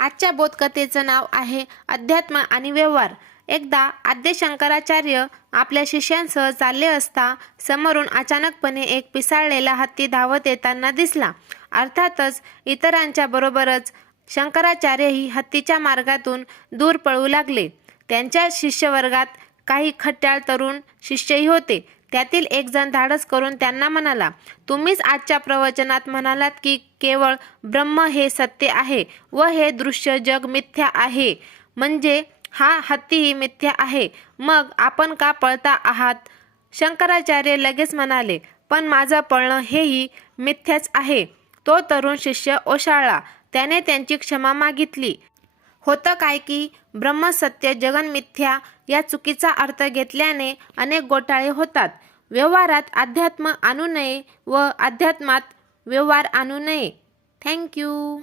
आजच्या बोधकथेचं नाव आहे अध्यात्म आणि व्यवहार. एकदा आद्य शंकराचार्य आपल्या शिष्यांसह चालले असता समोरून अचानकपणे एक पिसाळलेला हत्ती धावत येताना दिसला. अर्थातच इतरांच्या बरोबरच शंकराचार्यही हत्तीच्या मार्गातून दूर पळू लागले. त्यांच्या शिष्यवर्गात काही खट्याळ तरुण शिष्यही होते. त्यातील एक जण धाडस करून त्यांना म्हणाला, तुम्हीच आजच्या प्रवचनात म्हणालात की केवळ ब्रह्म हे सत्य आहे व हे दृश्य जग मिथ्या आहे, म्हणजे हा हत्तीही मिथ्या आहे. मग आपण का पळता आहात? शंकराचार्य लगेच म्हणाले, पण माझं पळणं हेही मिथ्याच आहे. तो तरुण शिष्य ओशाळला. त्याने त्यांची क्षमा मागितली. होतं काय की ब्रह्मसत्य जगन मिथ्या या चुकीचा अर्थ घेतल्याने अनेक घोटाळे होतात. व्यवहारात अध्यात्म आणू नये व अध्यात्मात व्यवहार आणू नये. थँक्यू.